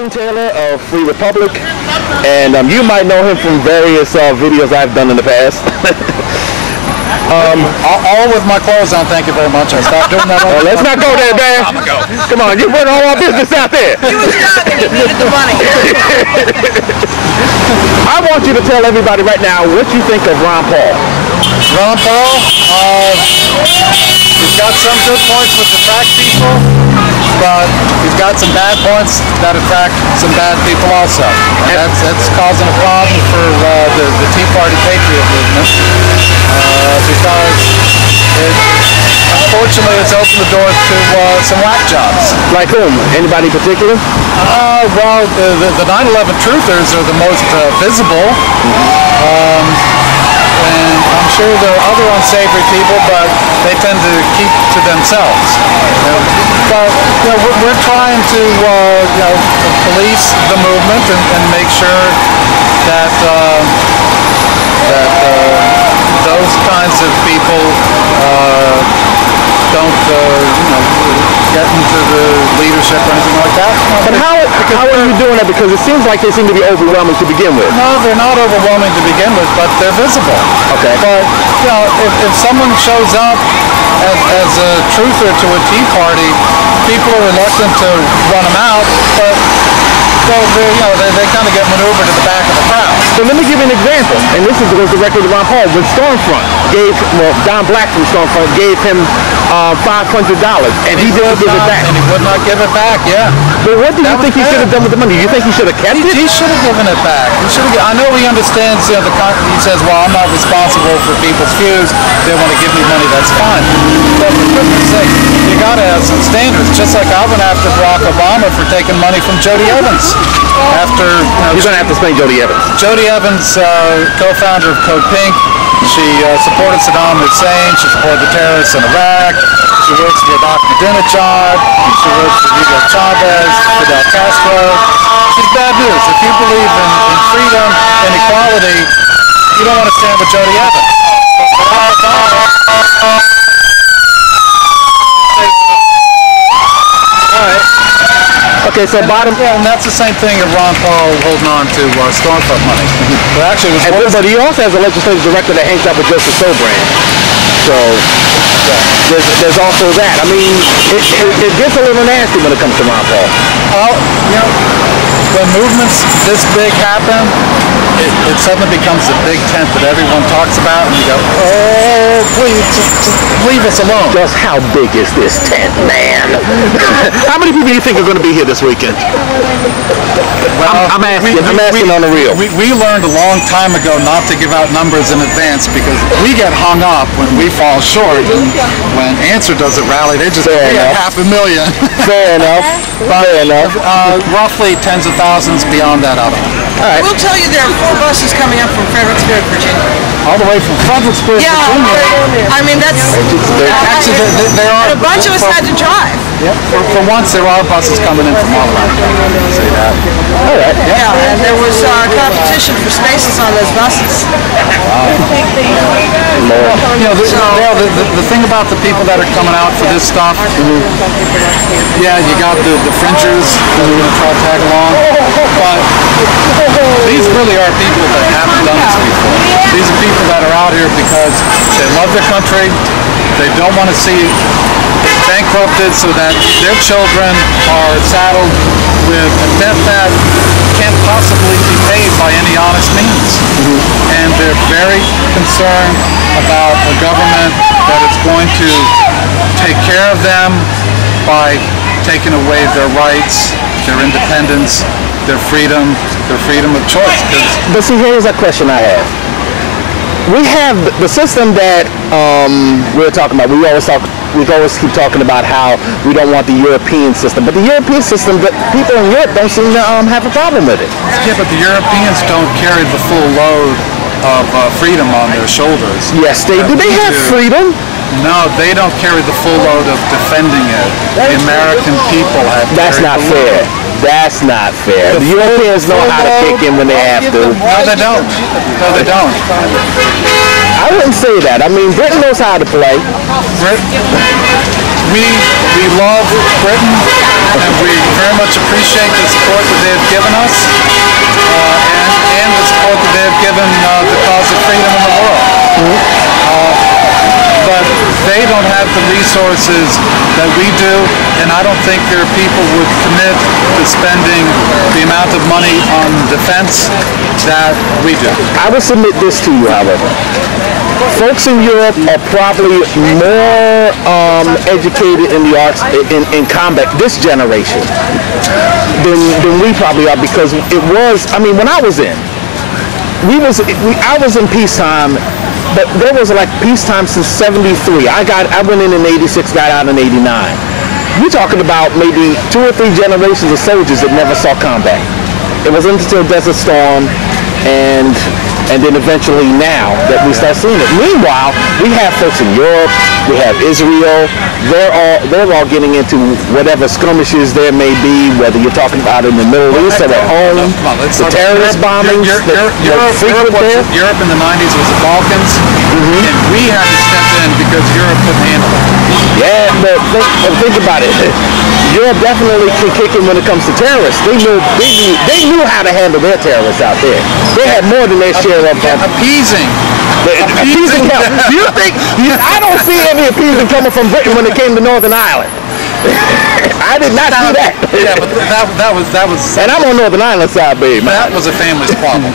Justin Taylor of Free Republic, and you might know him from various videos I've done in the past. All with my clothes on, thank you very much. I stopped doing that. Let's not go there, man. I'm gonna go. Come on, you're running all our business out there. He was young and he needed the money. I want you to tell everybody right now what you think of Ron Paul. Ron Paul, he's got some good points which attract people, but he's got some bad points that attract some bad people also. And that's causing a problem for the Tea Party Patriot movement, because unfortunately it's opened the door to some whack jobs. Like whom? Anybody in particular? Well, the 9/11 truthers are the most visible. And I'm sure there are other unsavory people, but they tend to keep to themselves. But we're trying to police the movement and make sure that those kinds of people don't get into the leadership or anything like that. But how are you doing that? Because it seems like they seem to be overwhelming to begin with. No, they're not overwhelming to begin with, but they're visible. Okay. But if someone shows up as a truther to a Tea Party, people are reluctant to run them out, but they kind of get maneuvered to the back of the crowd. So let me give you an example, and this goes directly to Ron Paul. When Stormfront Don Black from Stormfront gave him $500, and he didn't give it back. And he would not give it back, yeah. But what do you think he should have done with the money? Do you think he should have kept it? He should have given it back. I know he understands, he says, well, I'm not responsible for people's views. They want to give me money, that's fine. But for goodness sake, you got to have some standards. Just like I went after Barack Obama for taking money from Jody Evans. You're going to have to explain Jody Evans. Jody Evans, co-founder of Code Pink. She supported Saddam Hussein. She supported the terrorists in Iraq. She works for Ahmadinejad. She works for Hugo Chavez, Fidel Castro. She's bad news. If you believe in freedom and equality, you don't want to stand with Jody Evans. Okay, so and that's the same thing of Ron Paul holding on to Stormfront money. But actually, but he also has a legislative director that hangs out with Joseph Sobran. So there's also that. I mean, it gets a little nasty when it comes to Ron Paul. Well, when movements this big happen, it suddenly becomes a big tent that everyone talks about, and you go, oh, please, just leave us alone. Just how big is this tent, man? How many people do you think are going to be here this weekend? Well, I'm asking on the real. We learned a long time ago not to give out numbers in advance because we get hung up when we fall short. And when Answer doesn't rally, they just get 500,000. Fair enough. Fair enough. Roughly tens of thousands beyond that out. All right. We'll tell you there are 4 buses coming up from Fredericksburg, Virginia. All the way from Fredericksburg, Virginia. I mean, that's... Actually, there are... And a bunch of us had to drive. Yep. For once, there are buses coming in from all around. Say that. All right. Yeah, and there was competition for spaces on those buses. The thing about the people that are coming out for this stuff, yeah, you got the fringers that are going to try to tag along, but these really are people that haven't done this before. These are people that are out here because they love their country, they don't want to see it bankrupted so that their children are saddled with a debt that can't possibly be paid by any honest means. And they're very concerned about a government that is going to take care of them by taking away their rights, their independence, their freedom of choice. But see, here's a question I have. We have the system that we're talking about. We always keep talking about how we don't want the European system, but the European system, the people in Europe don't seem to have a problem with it. Yeah, but the Europeans don't carry the full load of freedom on their shoulders. Yes, they do. They have freedom. No, they don't carry the full load of defending it. The American people have. That's not fair. That's not fair. The Europeans know how to kick in when they have to. No, they don't. No, they don't. I wouldn't say that. I mean, Britain knows how to play. we love Britain, and we very much appreciate the support that they have given us, and the support that they have given the cause of freedom in the world. But they don't have the resources that we do, and I don't think their people would commit to spending the amount of money on defense that we do. I will submit this to you, however. Folks in Europe are probably more educated in the arts, in combat, this generation, than we probably are, because it was, I mean, when I was in, I was in peacetime, but there was like peacetime since '73. I went in '86, got out in '89. You're talking about maybe 2 or 3 generations of soldiers that never saw combat. It wasn't until Desert Storm and then eventually now that we start seeing it. Meanwhile, we have folks in Europe, we have Israel, they're all getting into whatever skirmishes there may be, whether you're talking about in the Middle East or at home, the terrorist bombings that frequent there. Europe in the 90s was the Balkans, and we had to step in because Europe couldn't handle it. Yeah, but think about it. Europe definitely can kick in when it comes to terrorists. They knew how to handle their terrorists out there. They had more than their share of appeasing. Appeasing help. Do you think? I don't see any appeasing coming from Britain when it came to Northern Ireland. I did not see that. Yeah, but that was. And I'm on Northern Ireland side, baby. That was a family's problem.